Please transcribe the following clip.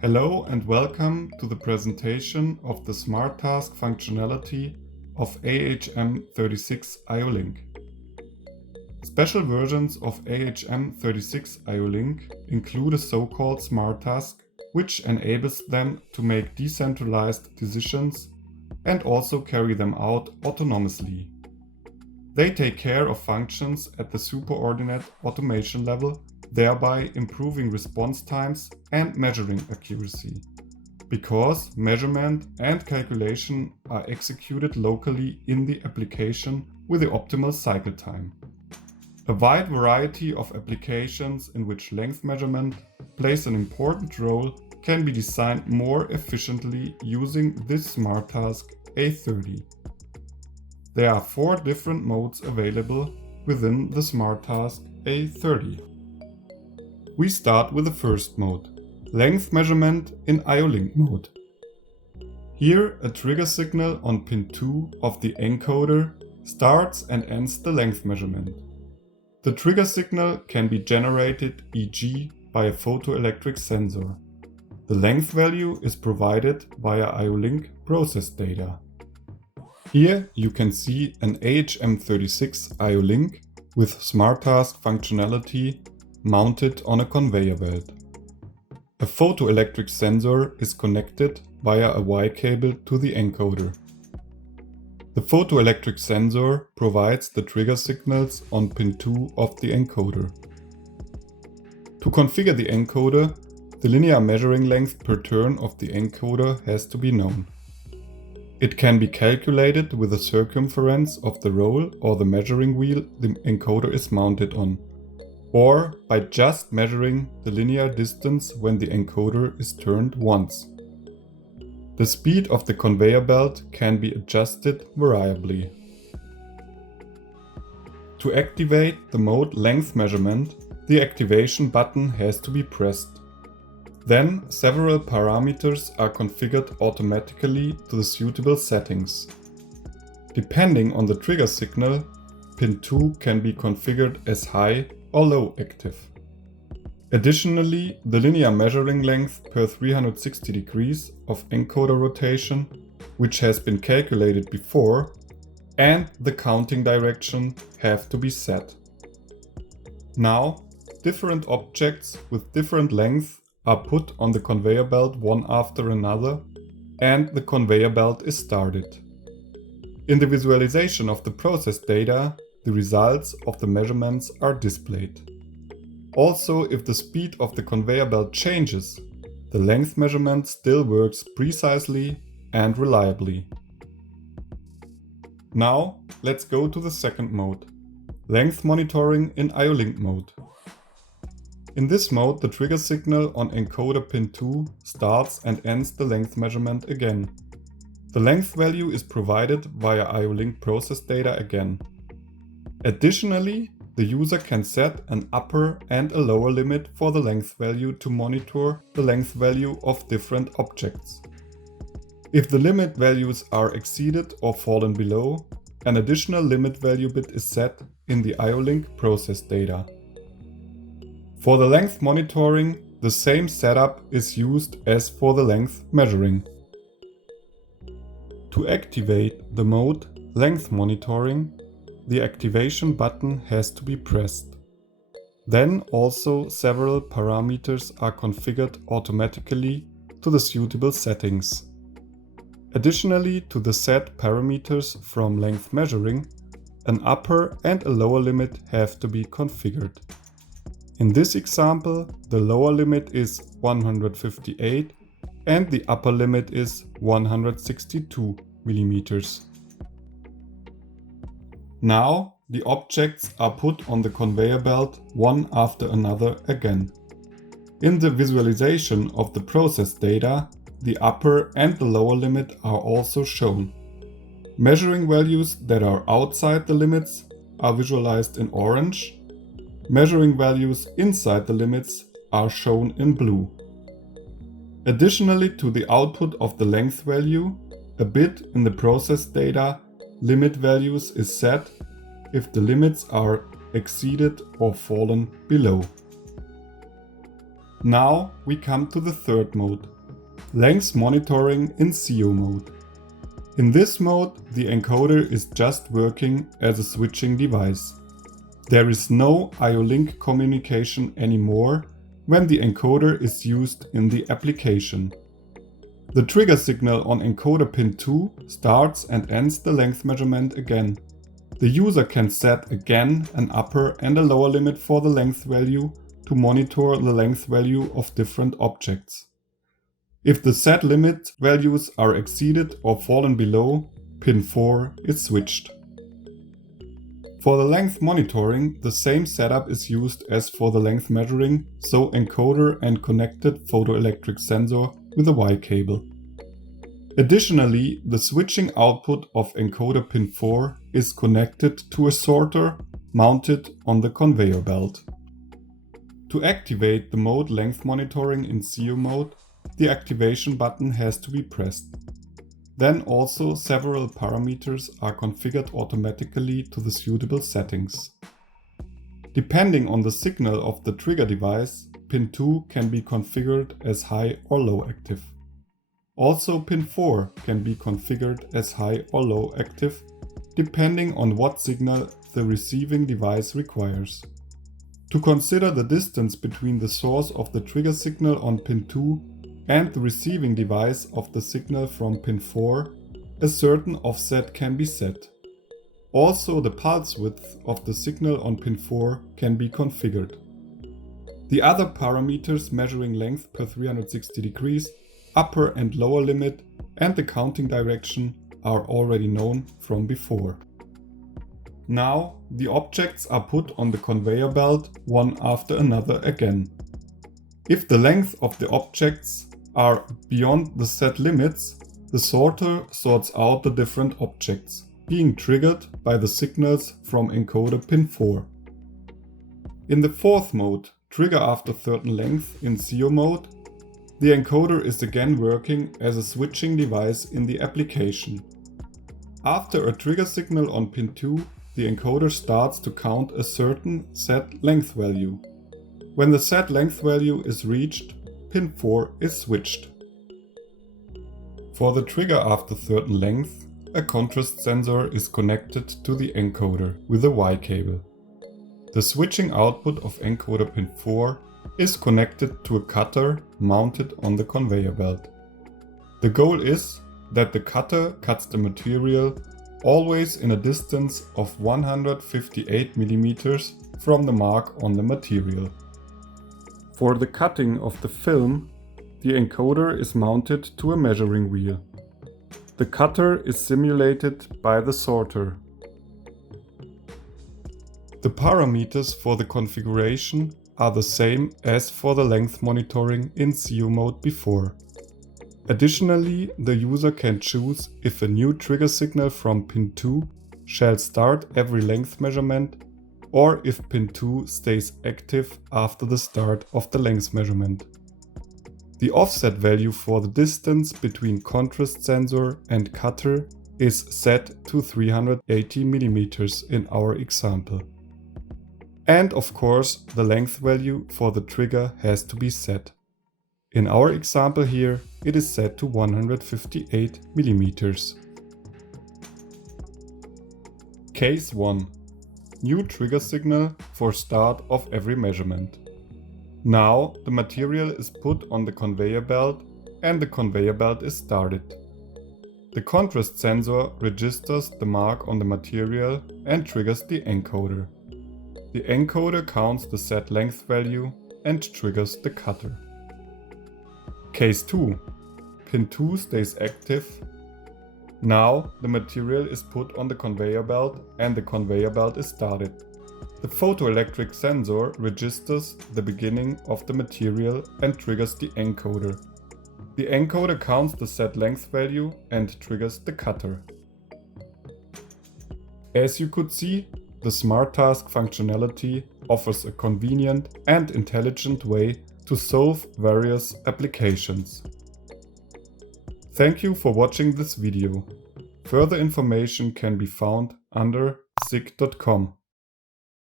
Hello and welcome to the presentation of the Smart Task functionality of AHM36 IO-Link. Special versions of AHM36 IO-Link include a so-called Smart Task, which enables them to make decentralized decisions and also carry them out autonomously. They take care of functions at the superordinate automation level, thereby improving response times and measuring accuracy, because measurement and calculation are executed locally in the application with the optimal cycle time. A wide variety of applications in which length measurement plays an important role can be designed more efficiently using this Smart Task A30. There are 4 different modes available within the Smart Task A30. We start with the first mode, length measurement in IO-Link mode. Here, a trigger signal on pin 2 of the encoder starts and ends the length measurement. The trigger signal can be generated, e.g., by a photoelectric sensor. The length value is provided via IO-Link process data. Here you can see an AHM36 IO-Link with Smart Task functionality mounted on a conveyor belt. A photoelectric sensor is connected via a Y cable to the encoder. The photoelectric sensor provides the trigger signals on pin 2 of the encoder. To configure the encoder, the linear measuring length per turn of the encoder has to be known. It can be calculated with the circumference of the roll or the measuring wheel the encoder is mounted on, or by just measuring the linear distance when the encoder is turned once. The speed of the conveyor belt can be adjusted variably. To activate the mode length measurement, the activation button has to be pressed. Then several parameters are configured automatically to the suitable settings. Depending on the trigger signal, pin 2 can be configured as high or low active. Additionally, the linear measuring length per 360 degrees of encoder rotation, which has been calculated before, and the counting direction have to be set. Now, different objects with different lengths are put on the conveyor belt one after another, and the conveyor belt is started. In the visualization of the process data, the results of the measurements are displayed. Also, if the speed of the conveyor belt changes, the length measurement still works precisely and reliably. Now, let's go to the second mode, length monitoring in IO-Link mode. In this mode, the trigger signal on encoder pin 2 starts and ends the length measurement again. The length value is provided via IO-Link process data again. Additionally, the user can set an upper and a lower limit for the length value to monitor the length value of different objects. If the limit values are exceeded or fallen below, an additional limit value bit is set in the IO-Link process data. For the length monitoring, the same setup is used as for the length measuring. To activate the mode length monitoring, the activation button has to be pressed. Then also several parameters are configured automatically to the suitable settings. Additionally to the set parameters from length measuring, an upper and a lower limit have to be configured. In this example, the lower limit is 158 and the upper limit is 162 mm. Now, the objects are put on the conveyor belt one after another again. In the visualization of the process data, the upper and the lower limit are also shown. Measuring values that are outside the limits are visualized in orange. Measuring values inside the limits are shown in blue. Additionally to the output of the length value, a bit in the process data limit values is set if the limits are exceeded or fallen below. Now we come to the third mode, length monitoring in CO mode. In this mode, the encoder is just working as a switching device. There is no IO-Link communication anymore when the encoder is used in the application. The trigger signal on encoder pin 2 starts and ends the length measurement again. The user can set again an upper and a lower limit for the length value to monitor the length value of different objects. If the set limit values are exceeded or fallen below, pin 4 is switched. For the length monitoring, the same setup is used as for the length measuring, so encoder and connected photoelectric sensor with a Y cable. Additionally, the switching output of encoder pin 4 is connected to a sorter mounted on the conveyor belt. To activate the mode length monitoring in CO mode, the activation button has to be pressed. Then also several parameters are configured automatically to the suitable settings. Depending on the signal of the trigger device, pin 2 can be configured as high or low active. Also pin 4 can be configured as high or low active, depending on what signal the receiving device requires. To consider the distance between the source of the trigger signal on pin 2 and the receiving device of the signal from pin 4, a certain offset can be set. Also the pulse width of the signal on pin 4 can be configured. The other parameters measuring length per 360 degrees, upper and lower limit, and the counting direction are already known from before. Now the objects are put on the conveyor belt one after another again. If the length of the objects are beyond the set limits, the sorter sorts out the different objects, being triggered by the signals from encoder pin 4. In the fourth mode, trigger after certain length in CO mode, the encoder is again working as a switching device in the application. After a trigger signal on pin 2, the encoder starts to count a certain set length value. When the set length value is reached, pin 4 is switched. For the trigger after certain length, a contrast sensor is connected to the encoder with a Y cable. The switching output of encoder pin 4 is connected to a cutter mounted on the conveyor belt. The goal is that the cutter cuts the material always in a distance of 158 mm from the mark on the material. For the cutting of the film, the encoder is mounted to a measuring wheel. The cutter is simulated by the sorter. The parameters for the configuration are the same as for the length monitoring in CO mode before. Additionally, the user can choose if a new trigger signal from pin 2 shall start every length measurement or if pin 2 stays active after the start of the length measurement. The offset value for the distance between contrast sensor and cutter is set to 380 mm in our example. And of course, the length value for the trigger has to be set. In our example here, it is set to 158 mm. Case 1. New trigger signal for start of every measurement. Now the material is put on the conveyor belt and the conveyor belt is started. The contrast sensor registers the mark on the material and triggers the encoder. The encoder counts the set length value and triggers the cutter. Case 2. Pin 2 stays active. Now the material is put on the conveyor belt and the conveyor belt is started. The photoelectric sensor registers the beginning of the material and triggers the encoder. The encoder counts the set length value and triggers the cutter. As you could see, the Smart Task functionality offers a convenient and intelligent way to solve various applications. Thank you for watching this video. Further information can be found under ck.com.